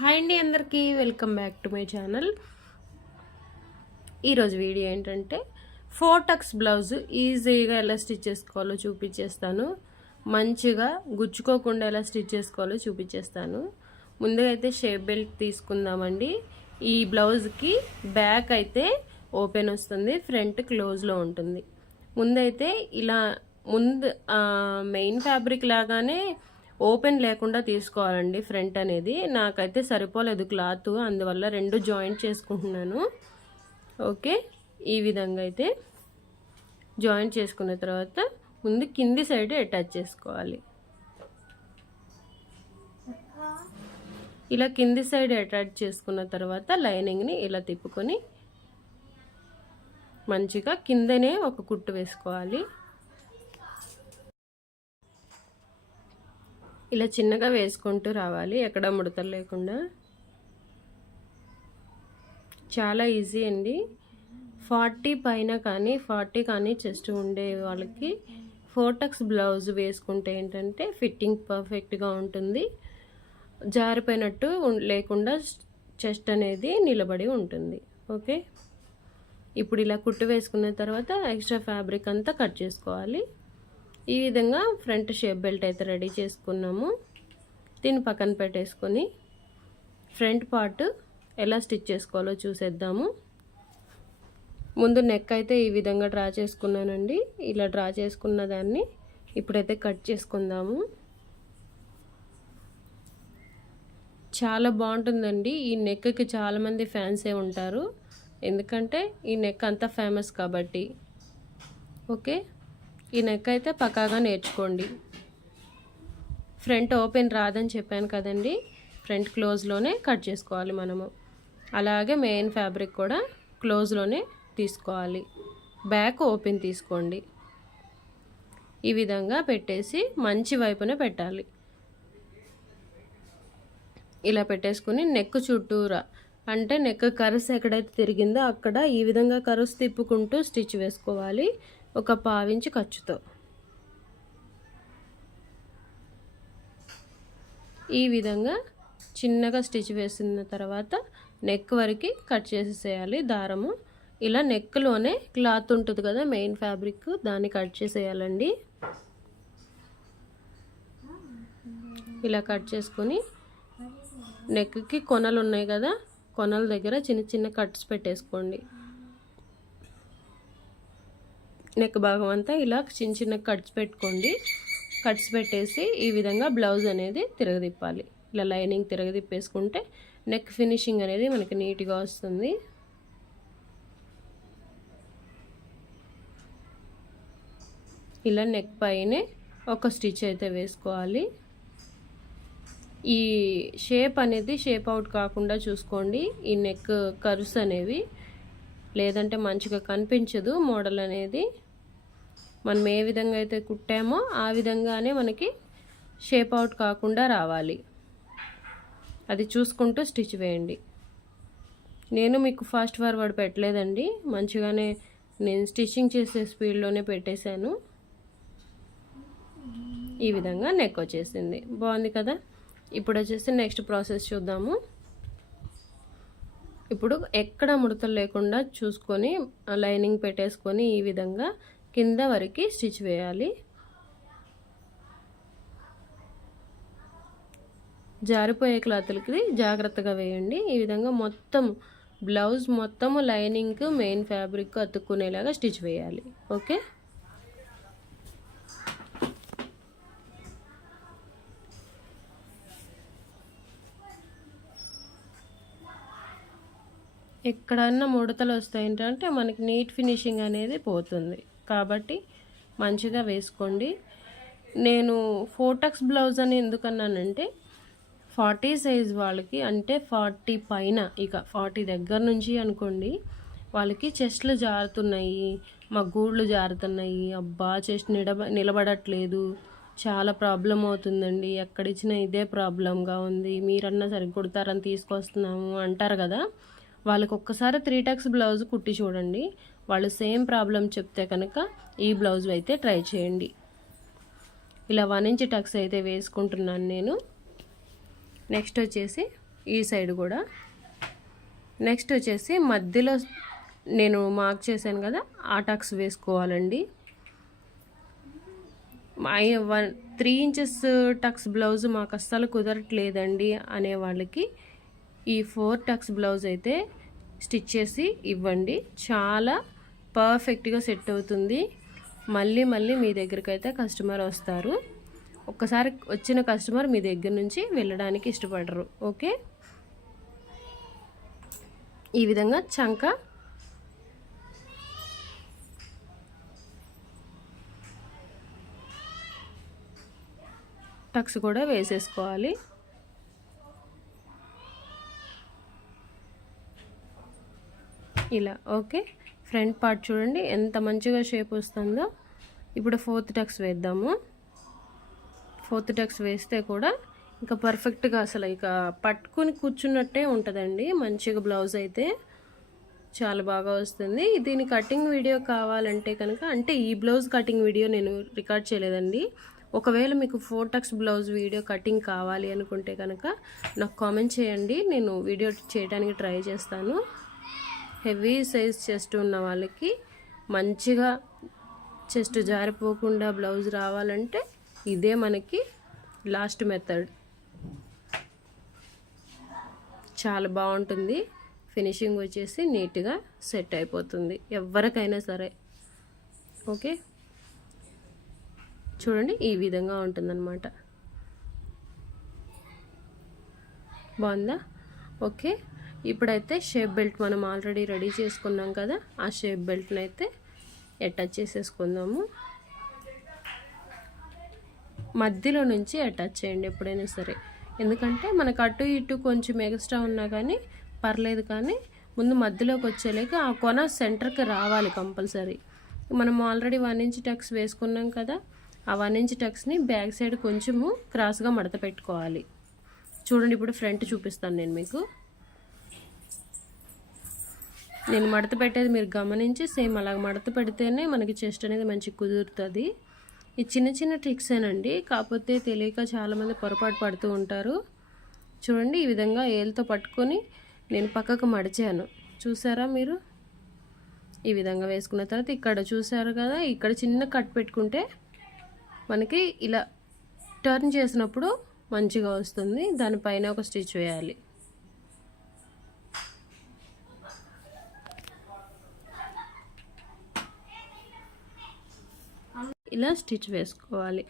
Hi అండి, అందరికీ welcome back to my channel. ఈరోజు వీడియో ఏంటంటే 4 టక్స్ బ్లౌజ్ ఈజీగా ఎలా స్టిచ్ చేసుకోవాలో చూపించేస్తాను. మంచిగా గుచ్చుకోకుండా ఎలా స్టిచ్ చేసుకోవాలో చూపించేస్తాను. ముందుగా అయితే షేప్ బెల్ట్ తీసుకుందామండి. ఈ బ్లౌజ్కి బ్యాక్ అయితే ఓపెన్ వస్తుంది, ఫ్రంట్ క్లోజ్లో ఉంటుంది. ముందైతే ఇలా మెయిన్ ఫ్యాబ్రిక్ లాగానే ఓపెన్ లేకుండా తీసుకోవాలండి. ఫ్రంట్ అనేది నాకైతే సరిపోలేదు క్లాత్, అందువల్ల 2 జాయింట్ చేసుకుంటున్నాను. ఓకే, ఈ విధంగా అయితే జాయింట్ చేసుకున్న తర్వాత ముందు కింది సైడ్ అటాచ్ చేసుకోవాలి. ఇలా కింది సైడ్ అటాచ్ చేసుకున్న తర్వాత లైనింగ్ని ఇలా తిప్పుకొని మంచిగా కిందనే ఒక కుట్టు వేసుకోవాలి. ఇలా చిన్నగా వేసుకుంటూ రావాలి, ఎక్కడ ముడతలు లేకుండా. చాలా ఈజీ అండి. 40 పైన కానీ 40 కానీ చెస్ట్ ఉండే వాళ్ళకి 4 టక్స్ బ్లౌజ్ వేసుకుంటే ఏంటంటే ఫిట్టింగ్ పర్ఫెక్ట్గా ఉంటుంది. జారిపోయినట్టు లేకుండా చెస్ట్ అనేది నిలబడి ఉంటుంది. ఓకే, ఇప్పుడు ఇలా కుట్టు వేసుకున్న తర్వాత ఎక్స్ట్రా ఫ్యాబ్రిక్ అంతా కట్ చేసుకోవాలి. ఈ విధంగా ఫ్రంట్ షేప్ బెల్ట్ అయితే రెడీ చేసుకున్నాము. దీన్ని పక్కన పెట్టేసుకొని ఫ్రంట్ పార్ట్ ఎలా స్టిచ్ చేసుకోవాలో చూసేద్దాము. ముందు నెక్ అయితే ఈ విధంగా డ్రా చేసుకున్నానండి. ఇలా డ్రా చేసుకున్న దాన్ని ఇప్పుడైతే కట్ చేసుకుందాము. చాలా బాగుంటుందండి. ఈ నెక్కి చాలామంది ఫ్యాన్సే ఉంటారు, ఎందుకంటే ఈ నెక్ అంతా ఫేమస్ కాబట్టి. ఓకే, ఈ నెక్ అయితే పక్కాగా నేర్చుకోండి. ఫ్రంట్ ఓపెన్ రాదని చెప్పాను కదండి, ఫ్రంట్ క్లోజ్లోనే కట్ చేసుకోవాలి మనము. అలాగే మెయిన్ ఫ్యాబ్రిక్ కూడా క్లోజ్లోనే తీసుకోవాలి. బ్యాక్ ఓపెన్ తీసుకోండి. ఈ విధంగా పెట్టేసి మంచి వైపున పెట్టాలి. ఇలా పెట్టేసుకుని నెక్ చుట్టూరా, అంటే నెక్ కరుసు ఎక్కడైతే తిరిగిందో అక్కడ ఈ విధంగా కరుసు తిప్పుకుంటూ స్టిచ్ వేసుకోవాలి, ఒక 1/2 ఇంచు ఖర్చుతో. ఈ విధంగా చిన్నగా స్టిచ్ వేసిన తర్వాత నెక్ వరకు కట్ చేసేసేయాలి దారము. ఇలా నెక్లోనే క్లాత్ ఉంటుంది కదా మెయిన్ ఫ్యాబ్రిక్, దాన్ని కట్ చేసేయాలండి. ఇలా కట్ చేసుకొని నెక్కి కొనలు ఉన్నాయి కదా, కొనల దగ్గర చిన్న చిన్న కట్స్ పెట్టేసుకోండి. నెక్ భాగం అంతా ఇలా చిన్న చిన్న కట్స్ పెట్టుకోండి. కట్స్ పెట్టేసి ఈ విధంగా బ్లౌజ్ అనేది తిరగదిప్పాలి. ఇలా లైనింగ్ తిరగదిప్పేసుకుంటే నెక్ ఫినిషింగ్ అనేది మనకి నీట్గా వస్తుంది. ఇలా నెక్ పైనే ఒక స్టిచ్ అయితే వేసుకోవాలి. ఈ షేప్ అనేది షేప్ అవుట్ కాకుండా చూసుకోండి, ఈ నెక్ కర్వ్స్ అనేవి, లేదంటే మంచిగా కనిపించదు మోడల్ అనేది. మనం ఏ విధంగా అయితే కుట్టామో ఆ విధంగానే మనకి షేప్ అవుట్ కాకుండా రావాలి. అది చూసుకుంటూ స్టిచ్ వేయండి. నేను మీకు ఫాస్ట్ ఫార్వర్డ్ పెట్టలేదండి, మంచిగానే నేను స్టిచ్చింగ్ చేసే స్పీడ్లోనే పెట్టేశాను. ఈ విధంగా నెక్ వచ్చేసింది, బాగుంది కదా. ఇప్పుడు వచ్చేసి నెక్స్ట్ ప్రాసెస్ చూద్దాము. ఇప్పుడు ఎక్కడ ముడతలు లేకుండా చూసుకొని లైనింగ్ పెట్టేసుకొని ఈ విధంగా కింద వరకు స్టిచ్ వేయాలి. జారిపోయే క్లాతులకి జాగ్రత్తగా వేయండి. ఈ విధంగా మొత్తం బ్లౌజ్ మొత్తము లైనింగ్ మెయిన్ ఫ్యాబ్రిక్ అతుక్కునేలాగా స్టిచ్ వేయాలి. ఓకే, ఎక్కడన్నా ముడతలు వస్తాయంటే మనకి నీట్ ఫినిషింగ్ అనేది పోతుంది, కాబట్టి మంచిగా వేసుకోండి. నేను 4 టక్స్ బ్లౌజ్ అని ఎందుకన్నానంటే 40 సైజ్ వాళ్ళకి, అంటే 40 పైన, ఇక 40 దగ్గర నుంచి అనుకోండి, వాళ్ళకి చెస్ట్లు జారుతున్నాయి, మా గూళ్ళు జారుతున్నాయి, అబ్బా చెస్ట్ నిలబడట్లేదు, చాలా ప్రాబ్లం అవుతుందండి, ఎక్కడిచ్చినా ఇదే ప్రాబ్లంగా ఉంది, మీరన్నా సరిగ్గా కుడతారని తీసుకొస్తున్నాము అంటారు కదా. వాళ్ళకి ఒక్కసారి 3 టక్స్ బ్లౌజ్ కుట్టి చూడండి, వాళ్ళు సేమ్ ప్రాబ్లం చెప్తే కనుక ఈ బ్లౌజ్ అయితే ట్రై చేయండి. ఇలా 1 ఇంచ్ టక్స్ అయితే వేసుకుంటున్నాను నేను. నెక్స్ట్ వచ్చేసి ఈ సైడ్ కూడా. నెక్స్ట్ వచ్చేసి మధ్యలో నేను మార్క్ చేశాను కదా, ఆ టక్స్ వేసుకోవాలండి. 3 ఇంచెస్ టక్స్ బ్లౌజ్ మాకు అస్సలు కుదరట్లేదండి అనే వాళ్ళకి ఈ 4 టక్స్ బ్లౌజ్ అయితే స్టిచ్ చేసి ఇవ్వండి. చాలా పర్ఫెక్ట్గా సెట్ అవుతుంది. మళ్ళీ మళ్ళీ మీ దగ్గరికి అయితే కస్టమర్ వస్తారు. ఒక్కసారి వచ్చిన కస్టమర్ మీ దగ్గర నుంచి వెళ్ళడానికి ఇష్టపడరు. ఓకే, ఈ విధంగా చంక టక్స్ కూడా వేసేసుకోవాలి. ఇలా. ఓకే, ఫ్రంట్ పార్ట్ చూడండి ఎంత మంచిగా షేప్ వస్తుందో. ఇప్పుడు 4th టక్స్ వేద్దాము. 4th టక్స్ వేస్తే కూడా ఇంకా పర్ఫెక్ట్గా అసలు ఇక పట్టుకొని కూర్చున్నట్టే ఉంటుందండి. మంచిగా బ్లౌజ్ అయితే చాలా బాగా వస్తుంది. దీని కటింగ్ వీడియో కావాలంటే కనుక, అంటే ఈ బ్లౌజ్ కటింగ్ వీడియో నేను రికార్డ్ చేయలేదండి. ఒకవేళ మీకు 4 టక్స్ బ్లౌజ్ వీడియో కటింగ్ కావాలి అనుకుంటే కనుక నాకు కామెంట్ చేయండి, నేను వీడియో చేయడానికి ట్రై చేస్తాను. హెవీ సైజ్ చెస్ట్ ఉన్న వాళ్ళకి మంచిగా చెస్ట్ జారిపోకుండా బ్లౌజ్ రావాలంటే ఇదే మనకి లాస్ట్ మెథడ్. చాలా బాగుంటుంది. ఫినిషింగ్ వచ్చేసి నీట్గా సెట్ అయిపోతుంది ఎవరికైనా సరే. ఓకే, చూడండి ఈ విధంగా ఉంటుందన్నమాట. బాగుందా? ఓకే, ఇప్పుడైతే షేప్ బెల్ట్ మనం ఆల్రెడీ రెడీ చేసుకున్నాం కదా, ఆ షేప్ బెల్ట్ని అయితే అటాచ్ చేసేసుకుందాము. మధ్యలో నుంచి అటాచ్ చేయండి ఎప్పుడైనా సరే, ఎందుకంటే మనకు అటు ఇటు కొంచెం ఎక్స్ట్రా ఉన్నా కానీ పర్లేదు, కానీ ముందు మధ్యలోకి వచ్చేలేక ఆ కొన సెంటర్కి రావాలి కంపల్సరీ. మనం ఆల్రెడీ 1 ఇంచ్ టక్స్ వేసుకున్నాం కదా, ఆ 1 ఇంచ్ టక్స్ని బ్యాక్ సైడ్ కొంచెము క్రాస్గా మడత పెట్టుకోవాలి. చూడండి, ఇప్పుడు ఫ్రంట్ చూపిస్తాను నేను మీకు. నేను మడత పెట్టేది మీరు గమనించి సేమ్ అలా మడత పెడితేనే మనకి చెస్ట్ అనేది మంచి కుదురుతుంది. ఈ చిన్న చిన్న ట్రిక్సేనండి, కాకపోతే తెలియక చాలామంది పొరపాటు పడుతూ ఉంటారు. చూడండి, ఈ విధంగా ఏలుతో పట్టుకొని నేను పక్కకు మడిచాను, చూసారా మీరు? ఈ విధంగా వేసుకున్న తర్వాత ఇక్కడ చూసారు కదా, ఇక్కడ చిన్న కట్ పెట్టుకుంటే మనకి ఇలా టర్న్ చేసినప్పుడు మంచిగా వస్తుంది. దానిపైన ఒక స్టిచ్ వేయాలి. ఇలా స్టిచ్ వేసుకోవాలి.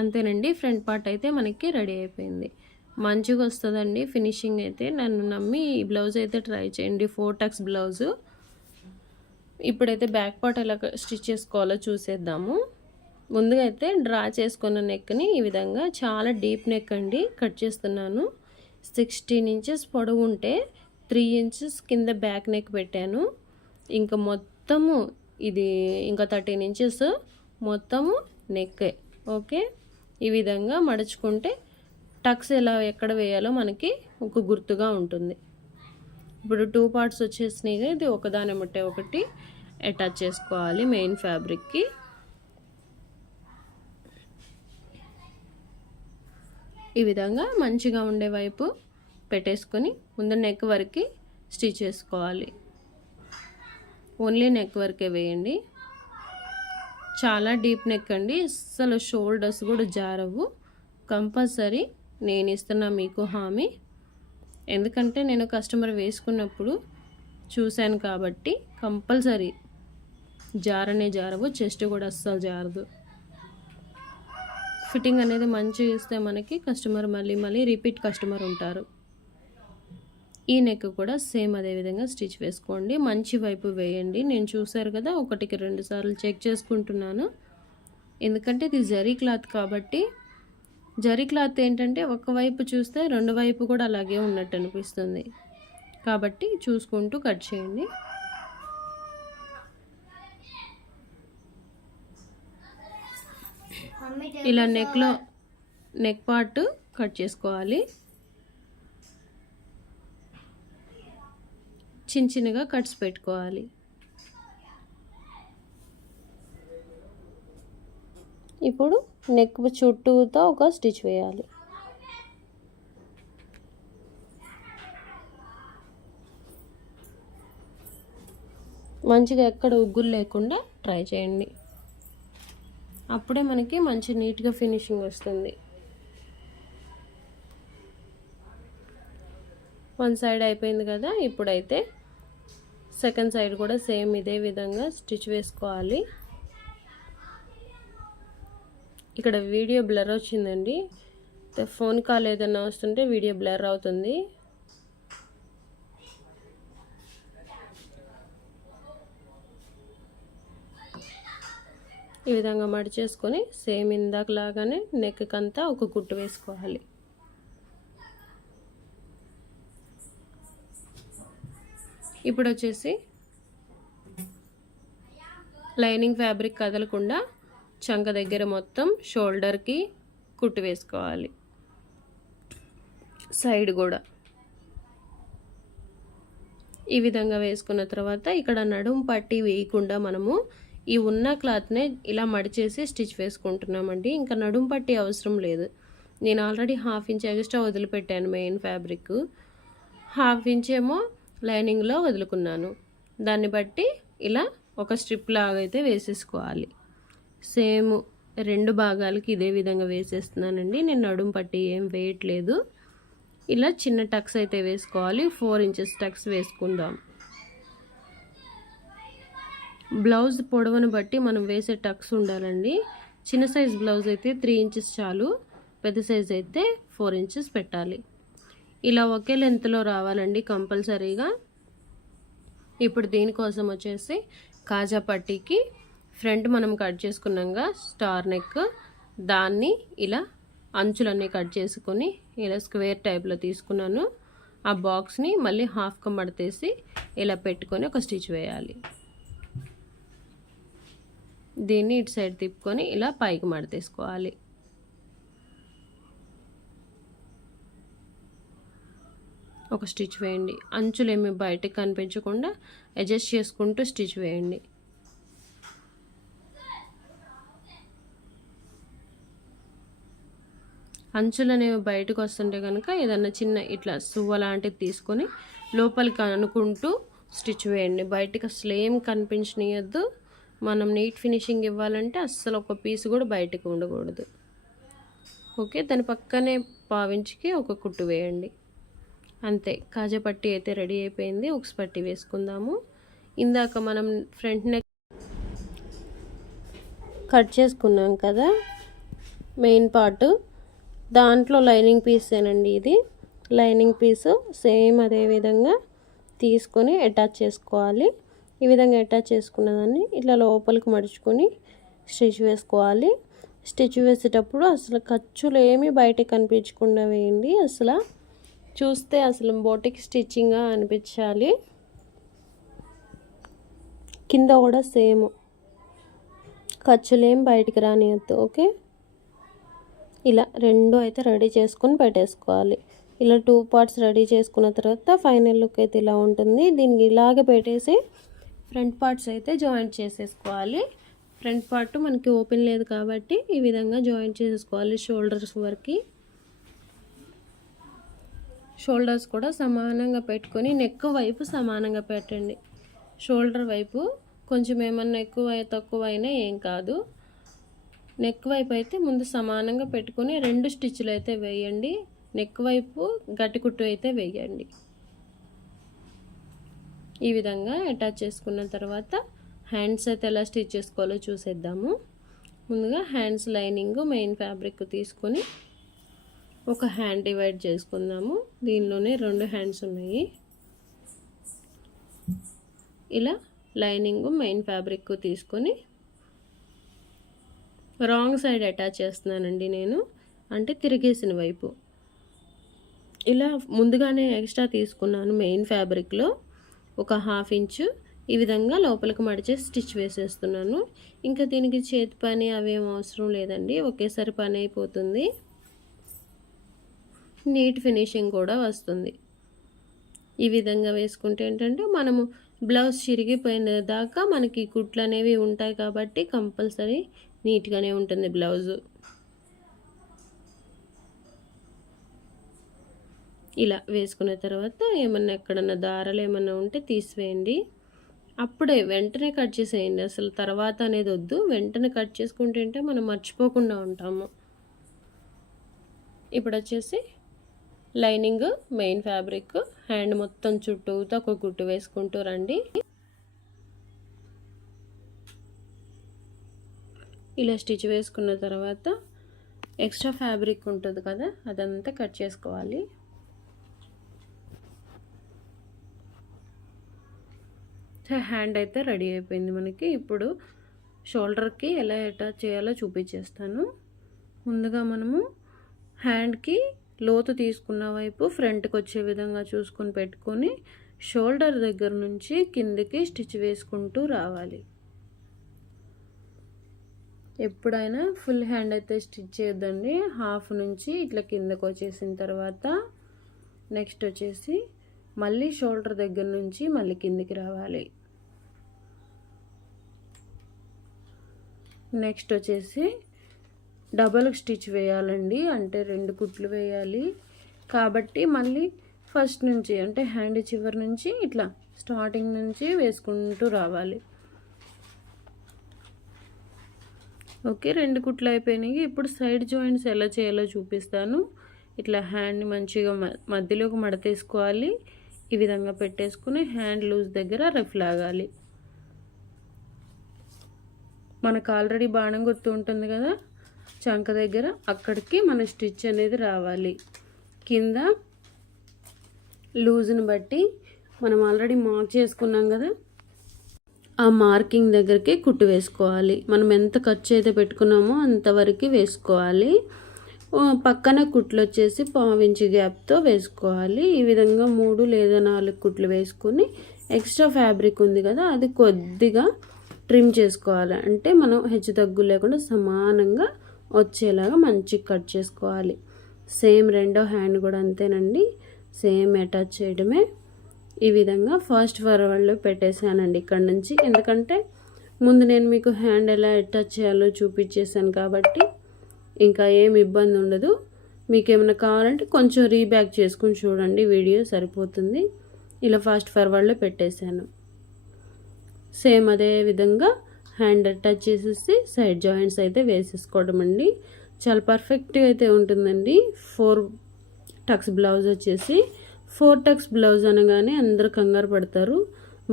అంతేనండి, ఫ్రంట్ పార్ట్ అయితే మనకి రెడీ అయిపోయింది. మంచిగా వస్తుందండి ఫినిషింగ్ అయితే. నన్ను నమ్మి ఈ బ్లౌజ్ అయితే ట్రై చేయండి, 4 టక్స్ బ్లౌజు. ఇప్పుడైతే బ్యాక్ పార్ట్ ఎలా స్టిచ్ చేసుకోవాలో చూసేద్దాము. ముందుగా అయితే డ్రా చేసుకున్న నెక్ని ఈ విధంగా, చాలా డీప్ నెక్ అండి, కట్ చేస్తున్నాను. 16 ఇంచెస్ పొడవు ఉంటే 3 ఇంచెస్ కింద బ్యాక్ నెక్ పెట్టాను. ఇంకా మొత్తము ఇది ఇంకా 13 ఇంచెస్ మొత్తము నెక్కే. ఓకే, ఈ విధంగా మడుచుకుంటే టక్స్ ఎలా ఎక్కడ వేయాలో మనకి ఒక గుర్తుగా ఉంటుంది. ఇప్పుడు 2 పార్ట్స్ వచ్చేసినాయి. ఇది ఒకదాని ముట్టే ఒకటి అటాచ్ చేసుకోవాలి మెయిన్ ఫ్యాబ్రిక్కి. ఈ విధంగా మంచిగా ఉండే వైపు పెట్టేసుకొని ముందు నెక్ వరకు స్టిచ్ చేసుకోవాలి. ఓన్లీ నెక్ వరకే వేయండి. చాలా డీప్ నెక్ అండి, అసలు షోల్డర్స్ కూడా జారవు. కంపల్సరీ నేను ఇస్తున్నా మీకు హామీ, ఎందుకంటే నేను కస్టమర్ వేసుకున్నప్పుడు చూశాను కాబట్టి. కంపల్సరీ జారనే జారవు, చెస్ట్ కూడా అస్సలు జారదు. ఫిట్టింగ్ అనేది మంచిగా ఇస్తే మనకి కస్టమర్ మళ్ళీ మళ్ళీ రిపీట్ కస్టమర్ ఉంటారు. ఈ నెక్ కూడా సేమ్ అదే విధంగా స్టిచ్ వేసుకోండి. మంచి వైపు వేయండి. నేను చూసారు కదా, 1కి 2 సార్లు చెక్ చేసుకుంటున్నాను, ఎందుకంటే ఇది జరీ క్లాత్ కాబట్టి. జరీ క్లాత్ ఏంటంటే ఒకవైపు చూస్తే 2 వైపు కూడా అలాగే ఉన్నట్టు అనిపిస్తుంది, కాబట్టి చూసుకుంటూ కట్ చేయండి. ఇలా నెక్ పార్ట్ కట్ చేసుకోవాలి. చిన్న చిన్నగా కట్స్ పెట్టుకోవాలి. ఇప్పుడు నెక్ చుట్టూతో ఒక స్టిచ్ వేయాలి. మంచిగా ఎక్కడ ఉగ్గులు లేకుండా ట్రై చేయండి. అప్పుడే మనకి మంచి నీట్గా ఫినిషింగ్ వస్తుంది. వన్ సైడ్ అయిపోయింది కదా, ఇప్పుడైతే సెకండ్ సైడ్ కూడా సేమ్ ఇదే విధంగా స్టిచ్ వేసుకోవాలి. ఇక్కడ వీడియో బ్లర్ వచ్చిందండి, ఫోన్ కాల్ ఏదైనా వస్తుంటే వీడియో బ్లర్ అవుతుంది. ఈ విధంగా మడిచేసుకొని సేమ్ ఇందాకలాగానే నెక్ కంతా ఒక కుట్టు వేసుకోవాలి. ఇప్పుడు వచ్చేసి లైనింగ్ ఫ్యాబ్రిక్ కదలకుండా చంక దగ్గర మొత్తం షోల్డర్కి కుట్టు వేసుకోవాలి. సైడ్ కూడా ఈ విధంగా వేసుకున్న తర్వాత ఇక్కడ నడుము పట్టి వేయకుండా మనము ఈ ఉన్న క్లాత్నే ఇలా మడిచేసి స్టిచ్ వేసుకుంటున్నామండి. ఇంకా నడుము పట్టి అవసరం లేదు. నేను ఆల్రెడీ 1/2 ఇంచ్ ఎక్స్ట్రా వదిలిపెట్టాను మెయిన్ ఫ్యాబ్రిక్, 1/2 ఇంచ్ ఏమో లైనింగ్లో వదులుకున్నాను. దాన్ని బట్టి ఇలా ఒక స్ట్రిప్ లాగా అయితే వేసేసుకోవాలి. సేమ్ 2 భాగాలకి ఇదే విధంగా వేసేస్తున్నానండి. నేను నడుము పట్టి ఏం వేయట్లేదు. ఇలా చిన్న టక్స్ అయితే వేసుకోవాలి. 4 ఇంచెస్ టక్స్ వేసుకుందాం. బ్లౌజ్ పొడవును బట్టి మనం వేసే టక్స్ ఉండాలండి. చిన్న సైజ్ బ్లౌజ్ అయితే 3 ఇంచెస్ చాలు, పెద్ద సైజ్ అయితే 4 ఇంచెస్ పెట్టాలి. ఇలా ఒకే లెంత్లో రావాలండి కంపల్సరీగా. ఇప్పుడు దీనికోసం వచ్చేసి కాజా పట్టీకి ఫ్రంట్ మనం కట్ చేసుకున్నాక స్టార్ నెక్, దాన్ని ఇలా అంచులన్నీ కట్ చేసుకొని ఇలా స్క్వేర్ టైప్లో తీసుకున్నాను. ఆ బాక్స్ని మళ్ళీ హాఫ్గా మడతేసి ఇలా పెట్టుకొని ఒక స్టిచ్ వేయాలి. దీన్ని ఇటు సైడ్ తిప్పుకొని ఇలా పైకి మడతేసుకోవాలి. ఒక స్టిచ్ వేయండి. అంచులేమి బయటకు కనిపించకుండా అడ్జస్ట్ చేసుకుంటూ స్టిచ్ వేయండి. అంచులు అనేవి బయటకు వస్తుంటే కనుక ఏదన్నా చిన్న ఇట్లా సువ్వ లాంటిది తీసుకొని లోపలికి అనుకుంటూ స్టిచ్ వేయండి. బయటకు అసలు ఏం కనిపించనియద్దు. మనం నీట్ ఫినిషింగ్ ఇవ్వాలంటే అస్సలు ఒక పీస్ కూడా బయటకు ఉండకూడదు. ఓకే, దాని పక్కనే 1/2 ఇంచుకి ఒక కుట్టు వేయండి. అంతే, కాజా పట్టీ అయితే రెడీ అయిపోయింది. ఉక్స్ పట్టీ వేసుకుందాము. ఇందాక మనం ఫ్రంట్ నెక్ కట్ చేసుకున్నాం కదా మెయిన్ పార్ట్, దాంట్లో లైనింగ్ పీసేనండి ఇది. లైనింగ్ పీసు సేమ్ అదే విధంగా తీసుకొని అటాచ్ చేసుకోవాలి. ఈ విధంగా అటాచ్ చేసుకున్న దాన్ని ఇట్లా లోపలికి మడుచుకొని స్టిచ్ వేసుకోవాలి. స్టిచ్ వేసేటప్పుడు అసలు ఖర్చులు ఏమీ బయటకు కనిపించకుండా వేయండి. అసలు చూస్తే అసలు బోటిక్ స్టిచ్చింగ్గా అనిపించాలి. కింద కూడా సేమ్ ఖర్చులేం బయటికి రానియద్దు. ఓకే, ఇలా 2 అయితే రెడీ చేసుకొని పెట్టేసుకోవాలి. ఇలా 2 పార్ట్స్ రెడీ చేసుకున్న తర్వాత ఫైనల్ లుక్ అయితే ఇలా ఉంటుంది. దీనికి ఇలాగే పెట్టేసి ఫ్రంట్ పార్ట్స్ అయితే జాయింట్ చేసేసుకోవాలి. ఫ్రంట్ పార్ట్ మనకి ఓపెన్ లేదు కాబట్టి ఈ విధంగా జాయింట్ చేసేసుకోవాలి. షోల్డర్స్ వరకు షోల్డర్స్ కూడా సమానంగా పెట్టుకొని నెక్ వైపు సమానంగా పెట్టండి. షోల్డర్ వైపు కొంచెం ఏమన్నా ఎక్కువ తక్కువ అయినా ఏం కాదు. నెక్ వైపు అయితే ముందు సమానంగా పెట్టుకొని 2 స్టిచ్లు అయితే వేయండి. నెక్ వైపు గట్టి కుట్టు అయితే వేయండి. ఈ విధంగా అటాచ్ చేసుకున్న తర్వాత హ్యాండ్స్ అయితే ఎలా స్టిచ్ చేసుకోవాలో చూసేద్దాము. ముందుగా హ్యాండ్స్ లైనింగ్ మెయిన్ ఫ్యాబ్రిక్ తీసుకొని ఒక హ్యాండ్ డివైడ్ చేసుకుందాము. దీనిలోనే 2 హ్యాండ్స్ ఉన్నాయి. ఇలా లైనింగ్ మెయిన్ ఫ్యాబ్రిక్ తీసుకొని రాంగ్ సైడ్ అటాచ్ చేస్తున్నానండి నేను, అంటే తిరిగేసిన వైపు. ఇలా ముందుగానే ఎక్స్ట్రా తీసుకున్నాను మెయిన్ ఫ్యాబ్రిక్లో ఒక 1/2 ఇంచు. ఈ విధంగా లోపలికి మడిచేసి స్టిచ్ వేసేస్తున్నాను. ఇంకా దీనికి చేతి పని అవేం అవసరం లేదండి, ఒకేసారి పని అయిపోతుంది. నీట్ ఫినిషింగ్ కూడా వస్తుంది. ఈ విధంగా వేసుకుంటే ఏంటంటే మనము బ్లౌజ్ చిరిగిపోయిన దాకా మనకి కుట్లు అనేవి ఉంటాయి కాబట్టి కంపల్సరీ నీట్గానే ఉంటుంది బ్లౌజు. ఇలా వేసుకున్న తర్వాత ఏమన్నా ఎక్కడన్నా దారాలు ఏమన్నా ఉంటే తీసివేయండి. అప్పుడే వెంటనే కట్ చేసేయండి, అసలు తర్వాత అనేది వద్దు. వెంటనే కట్ చేసుకుంటుంటే మనం మర్చిపోకుండా ఉంటాము. ఇప్పుడు వచ్చేసి లైనింగ్, మెయిన్ ఫ్యాబ్రిక్, హ్యాండ్ మొత్తం చుట్టూతో ఒక కుట్టు వేసుకుంటూ రండి. ఇలా స్టిచ్ వేసుకున్న తర్వాత ఎక్స్ట్రా ఫ్యాబ్రిక్ ఉంటుంది కదా, అదంతా కట్ చేసుకోవాలి. హ్యాండ్ అయితే రెడీ అయిపోయింది మనకి. ఇప్పుడు షోల్డర్కి ఎలా అటాచ్ చేయాలో చూపించేస్తాను. ముందుగా మనము హ్యాండ్కి లోతు తీసుకున్న వైపు ఫ్రంట్కి వచ్చే విధంగా చూసుకొని పెట్టుకొని షోల్డర్ దగ్గర నుంచి కిందికి స్టిచ్ వేసుకుంటూ రావాలి. ఎప్పుడైనా ఫుల్ హ్యాండ్ అయితే స్టిచ్ చేయొద్దండి. హాఫ్ నుంచి ఇట్లా కిందకు వచ్చేసిన తర్వాత నెక్స్ట్ వచ్చేసి మళ్ళీ షోల్డర్ దగ్గర నుంచి మళ్ళీ కిందికి రావాలి. నెక్స్ట్ వచ్చేసి డబల్ స్టిచ్ వేయాలండి, అంటే 2 కుట్లు వేయాలి. కాబట్టి మళ్ళీ ఫస్ట్ నుంచి అంటే హ్యాండ్ చివరి నుంచి ఇట్లా స్టార్టింగ్ నుంచి వేసుకుంటూ రావాలి. ఓకే, 2 కుట్లు అయిపోయినాయి. ఇప్పుడు సైడ్ జాయింట్స్ ఎలా చేయాలో చూపిస్తాను. ఇట్లా హ్యాండ్ని మంచిగా మధ్యలోకి మడతేసుకోవాలి. ఈ విధంగా పెట్టేసుకుని హ్యాండ్ లూజ్ దగ్గర రఫ్ లాగాలి. మనకు ఆల్రెడీ బాణం గుర్తు ఉంటుంది కదా చంక దగ్గర, అక్కడికి మన స్టిచ్ అనేది రావాలి. కింద లూజ్ని బట్టి మనం ఆల్రెడీ మార్క్ చేసుకున్నాం కదా, ఆ మార్కింగ్ దగ్గరికి కుట్టు వేసుకోవాలి. మనం ఎంత ఖర్చు అయితే పెట్టుకున్నామో అంతవరకు వేసుకోవాలి. పక్కన కుట్లు వచ్చేసి 1/4 ఇంచ్ గ్యాప్తో వేసుకోవాలి. ఈ విధంగా 3 లేదా 4 కుట్లు వేసుకొని ఎక్స్ట్రా ఫ్యాబ్రిక్ ఉంది కదా, అది కొద్దిగా ట్రిమ్ చేసుకోవాలి. అంటే మనం హెచ్చు తగ్గు లేకుండా సమానంగా వచ్చేలాగా మంచిగా కట్ చేసుకోవాలి. సేమ్ రెండో హ్యాండ్ కూడా అంతేనండి, సేమ్ అటాచ్ చేయడమే. ఈ విధంగా ఫాస్ట్ ఫార్వర్డ్లో పెట్టేసానండి ఇక్కడ నుంచి. ఎందుకంటే ముందు నేను మీకు హ్యాండ్ ఎలా అటాచ్ చేయాలో చూపించేసాను కాబట్టి ఇంకా ఏం ఇబ్బంది ఉండదు. మీకు ఏమైనా కావాలంటే కొంచెం రీబ్యాక్ చేసుకుని చూడండి, వీడియో సరిపోతుంది. ఇలా ఫాస్ట్ ఫార్వర్డ్లో పెట్టేశాను. సేమ్ అదే విధంగా హ్యాండ్ అటాచ్ చేసేసి సైడ్ జాయింట్స్ అయితే వేసేసుకోవడం అండి. చాలా పర్ఫెక్ట్గా అయితే ఉంటుందండి. 4 టక్స్ బ్లౌజ్ వచ్చేసి 4 టక్స్ బ్లౌజ్ అనగానే అందరూ కంగారు పడతారు,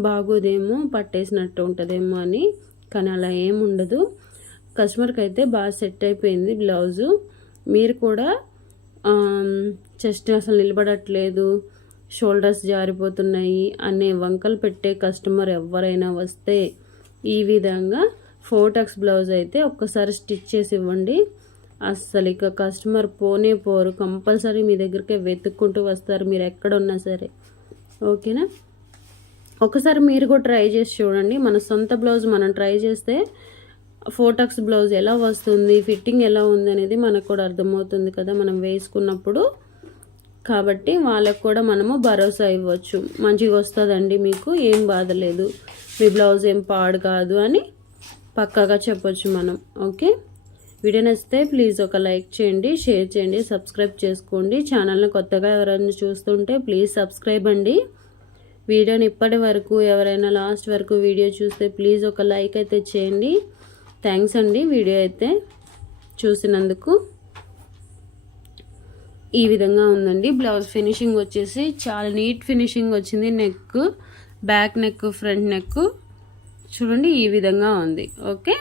బాగోదేమో పట్టేసినట్టు ఉంటుందేమో అని. కానీ అలా ఏం ఉండదు. కస్టమర్కి అయితే బాగా సెట్ అయిపోయింది బ్లౌజు. మీరు కూడా చెస్ట్ అసలు నిలబడట్లేదు, షోల్డర్స్ జారిపోతున్నాయి అనే వంకలు పెట్టే కస్టమర్ ఎవరైనా వస్తే ఈ విధంగా 4 టక్స్ బ్లౌజ్ అయితే ఒక్కసారి స్టిచ్ చేసి ఇవ్వండి. అస్సలు ఇక కస్టమర్ పోనే పోరు, కంపల్సరీ మీ దగ్గరికి వెతుక్కుంటూ వస్తారు మీరు ఎక్కడున్నా సరే. ఓకేనా, ఒకసారి మీరు కూడా ట్రై చేసి చూడండి. మన సొంత బ్లౌజ్ మనం ట్రై చేస్తే 4 టక్స్ బ్లౌజ్ ఎలా వస్తుంది, ఫిట్టింగ్ ఎలా ఉంది అనేది మనకు కూడా అర్థమవుతుంది కదా మనం వేసుకున్నప్పుడు. కాబట్టి వాళ్ళకు కూడా మనము భరోసా ఇవ్వచ్చు, మంచిగా వస్తుందండి, మీకు ఏం బాధ లేదు, మీ బ్లౌజ్ ఏం పాడు కాదు అని పక్కాగా చెప్పొచ్చు మనం. ఓకే, వీడియో నచ్చితే ప్లీజ్ ఒక లైక్ చేయండి, షేర్ చేయండి, సబ్స్క్రైబ్ చేసుకోండి. ఛానల్ని కొత్తగా ఎవరైనా చూస్తుంటే ప్లీజ్ సబ్స్క్రైబ్ అండి. వీడియోని ఇప్పటి వరకు ఎవరైనా లాస్ట్ వరకు వీడియో చూస్తే ప్లీజ్ ఒక లైక్ అయితే చేయండి. థ్యాంక్స్ అండి వీడియో అయితే చూసినందుకు. ఈ విధంగా ఉందండి బ్లౌజ్ ఫినిషింగ్ వచ్చేసి చాలా నీట్ ఫినిషింగ్ వచ్చింది. Neck, back neck, front neck చూడండి ఈ విధంగా ఉంది. ఓకే.